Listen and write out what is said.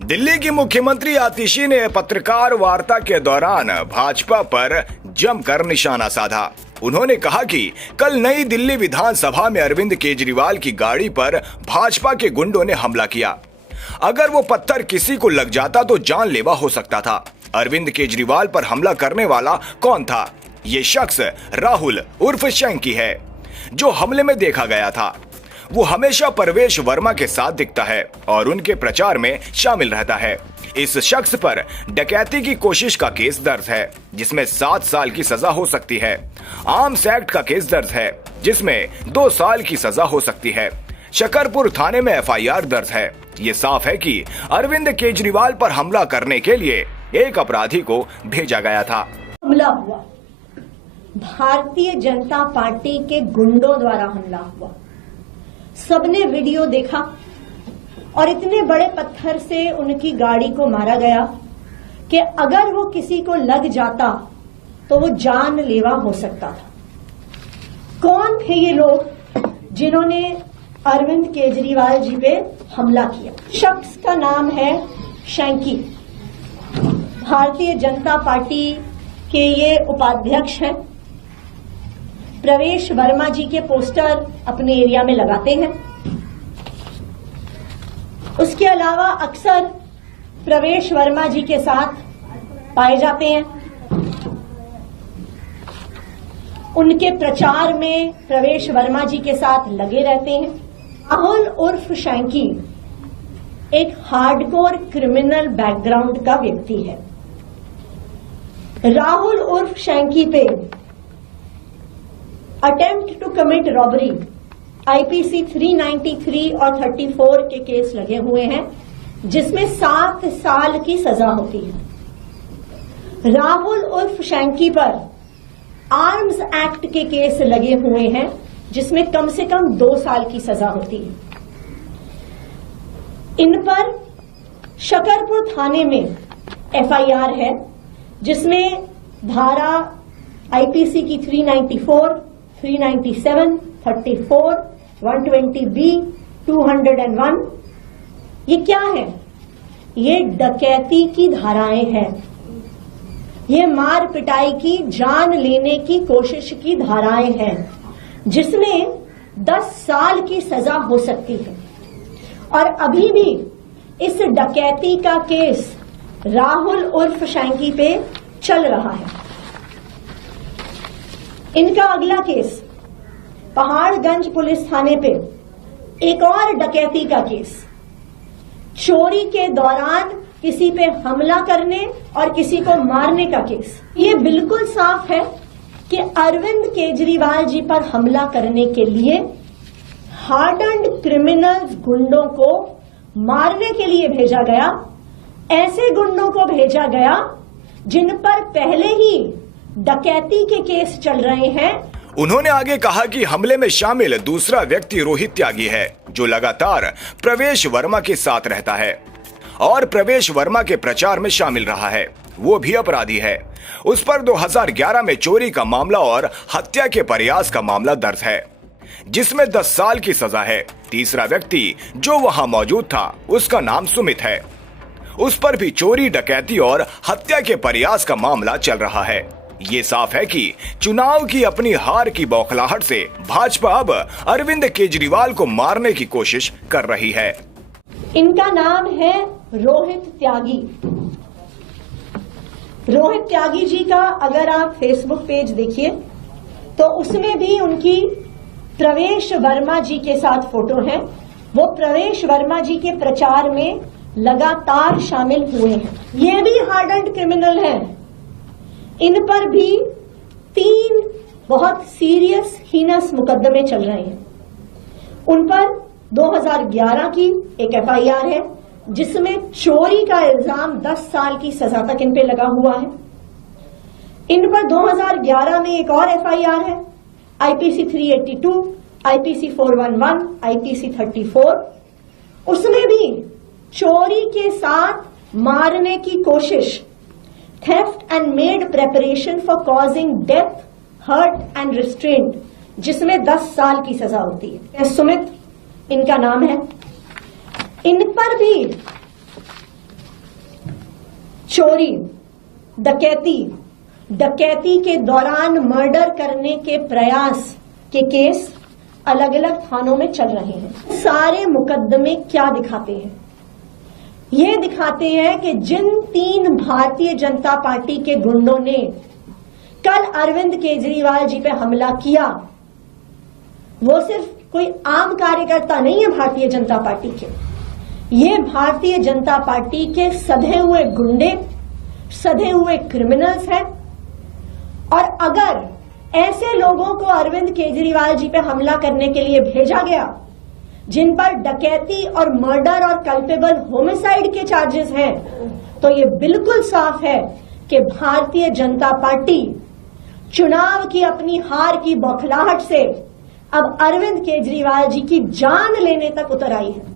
दिल्ली की मुख्यमंत्री आतिशी ने पत्रकार वार्ता के दौरान भाजपा पर जमकर निशाना साधा। उन्होंने कहा कि कल नई दिल्ली विधानसभा में अरविंद केजरीवाल की गाड़ी पर भाजपा के गुंडों ने हमला किया। अगर वो पत्थर किसी को लग जाता तो जानलेवा हो सकता था। अरविंद केजरीवाल पर हमला करने वाला कौन था? ये शख्स राहुल उर्फ शैंकी है, जो हमले में देखा गया था। वो हमेशा परवेश वर्मा के साथ दिखता है और उनके प्रचार में शामिल रहता है। इस शख्स पर डकैती की कोशिश का केस दर्ज है, जिसमें 7 साल की सजा हो सकती है। आर्म्स एक्ट का केस दर्ज है, जिसमें 2 साल की सजा हो सकती है। शकरपुर थाने में FIR दर्ज है। ये साफ है कि अरविंद केजरीवाल पर हमला करने के लिए एक अपराधी को भेजा गया था। हमला हुआ, भारतीय जनता पार्टी के गुंडों द्वारा हमला हुआ। सबने वीडियो देखा और इतने बड़े पत्थर से उनकी गाड़ी को मारा गया कि अगर वो किसी को लग जाता तो वो जानलेवा हो सकता था। कौन थे ये लोग जिन्होंने अरविंद केजरीवाल जी पे हमला किया? शख्स का नाम है शैंकी। भारतीय जनता पार्टी के ये उपाध्यक्ष हैं। प्रवेश वर्मा जी के पोस्टर अपने एरिया में लगाते हैं। उसके अलावा अक्सर प्रवेश वर्मा जी के साथ पाए जाते हैं। उनके प्रचार में प्रवेश वर्मा जी के साथ लगे रहते हैं। राहुल उर्फ शैंकी एक हार्डकोर क्रिमिनल बैकग्राउंड का व्यक्ति है। राहुल उर्फ शैंकी पे attempt to commit robbery IPC 393 और 34 के केस लगे हुए हैं, जिसमें 7 साल की सजा होती है। राहुल उर्फ शैंकी पर आर्म्स एक्ट के केस लगे हुए हैं, जिसमें कम से कम 2 साल की सजा होती है। इन पर शकरपुर थाने में FIR है, जिसमें धारा IPC की 394, 397, 34, 120B, 201। ये क्या है? ये डकैती की धाराएं हैं। ये मार पिटाई की, जान लेने की कोशिश की धाराएं हैं, जिसमें 10 साल की सजा हो सकती है। और अभी भी इस डकैती का केस राहुल उर्फ शैंकी पे चल रहा है। इनका अगला केस पहाड़गंज पुलिस थाने पे एक और डकैती का केस, चोरी के दौरान किसी पे हमला करने और किसी को मारने का केस। ये बिल्कुल साफ है कि अरविंद केजरीवाल जी पर हमला करने के लिए हार्डन्ड क्रिमिनल्स गुंडों को मारने के लिए भेजा गया। ऐसे गुंडों को भेजा गया जिन पर पहले ही डकैती के केस चल रहे हैं। उन्होंने आगे कहा कि हमले में शामिल दूसरा व्यक्ति रोहित त्यागी है, जो लगातार प्रवेश वर्मा के साथ रहता है और प्रवेश वर्मा के प्रचार में शामिल रहा है। वो भी अपराधी है। उस पर 2011 में चोरी का मामला और हत्या के प्रयास का मामला दर्ज है, जिसमें 10 साल की सजा है। तीसरा व्यक्ति जो वहां मौजूद था, उसका नाम सुमित है। उस पर भी चोरी, डकैती और हत्या के प्रयास का मामला चल रहा है। ये साफ है कि चुनाव की अपनी हार की बौखलाहट से भाजपा अब अरविंद केजरीवाल को मारने की कोशिश कर रही है। इनका नाम है रोहित त्यागी। रोहित त्यागी जी का अगर आप फेसबुक पेज देखिए तो उसमें भी उनकी प्रवेश वर्मा जी के साथ फोटो है। वो प्रवेश वर्मा जी के प्रचार में लगातार शामिल हुए हैं। ये भी हार्डन्ड क्रिमिनल हैं। इन पर भी 3 बहुत सीरियस हीनस मुकदमे चल रहे हैं। उन पर 2011 की एक FIR है, जिसमें चोरी का इल्जाम 10 साल की सजा तक इन पे लगा हुआ है। इन पर 2011 में एक और FIR है, IPC 382, IPC 411, IPC 34। उसमें भी चोरी के साथ मारने की कोशिश, theft and made preparation for causing death, hurt and restraint, जिसमें 10 साल की सजा होती है। सुमित इनका नाम है। इन पर भी चोरी, डकैती के दौरान मर्डर करने के प्रयास के केस अलग अलग थानों में चल रहे हैं। सारे मुकदमे क्या दिखाते हैं? ये दिखाते हैं कि जिन 3 भारतीय जनता पार्टी के गुंडों ने कल अरविंद केजरीवाल जी पे हमला किया, वो सिर्फ कोई आम कार्यकर्ता नहीं है भारतीय जनता पार्टी के। ये भारतीय जनता पार्टी के सधे हुए गुंडे, सधे हुए क्रिमिनल्स हैं। और अगर ऐसे लोगों को अरविंद केजरीवाल जी पे हमला करने के लिए भेजा गया, जिन पर डकैती और मर्डर और कल्पेबल होमिसाइड के चार्जेस हैं, तो ये बिल्कुल साफ है कि भारतीय जनता पार्टी चुनाव की अपनी हार की बौखलाहट से अब अरविंद केजरीवाल जी की जान लेने तक उतर आई है।